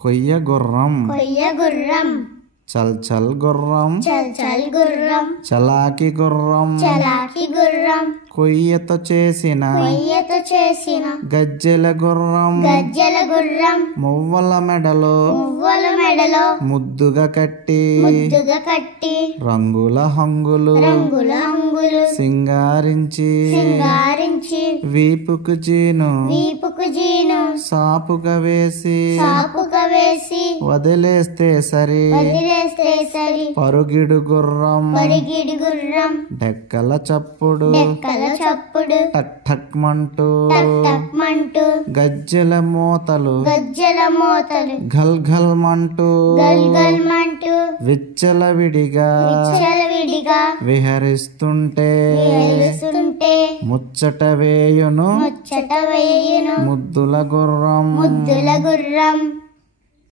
కొయ్య గుర్రం చల్ చల్ గుర్రం చలాకి గుర్రం కొయ్యతో చేసిన గజ్జెల గుర్రం మువ్వల మెడలో ముద్దుగా కట్టి రంగుల హంగులు సింగారించి వీపుకు జీను సాపుగా వేసి వదిలేస్తే సరి పరుగిడు గుర్రం డెక్కల చప్పుడు టక్ టక్ మంటూ గజ్జెల మోతలు ఘల్ ఘల్ మంటూ విచ్చలవిడిగా విహరిస్తుంటే ముచ్చట వేయును ముద్దుల గుర్రం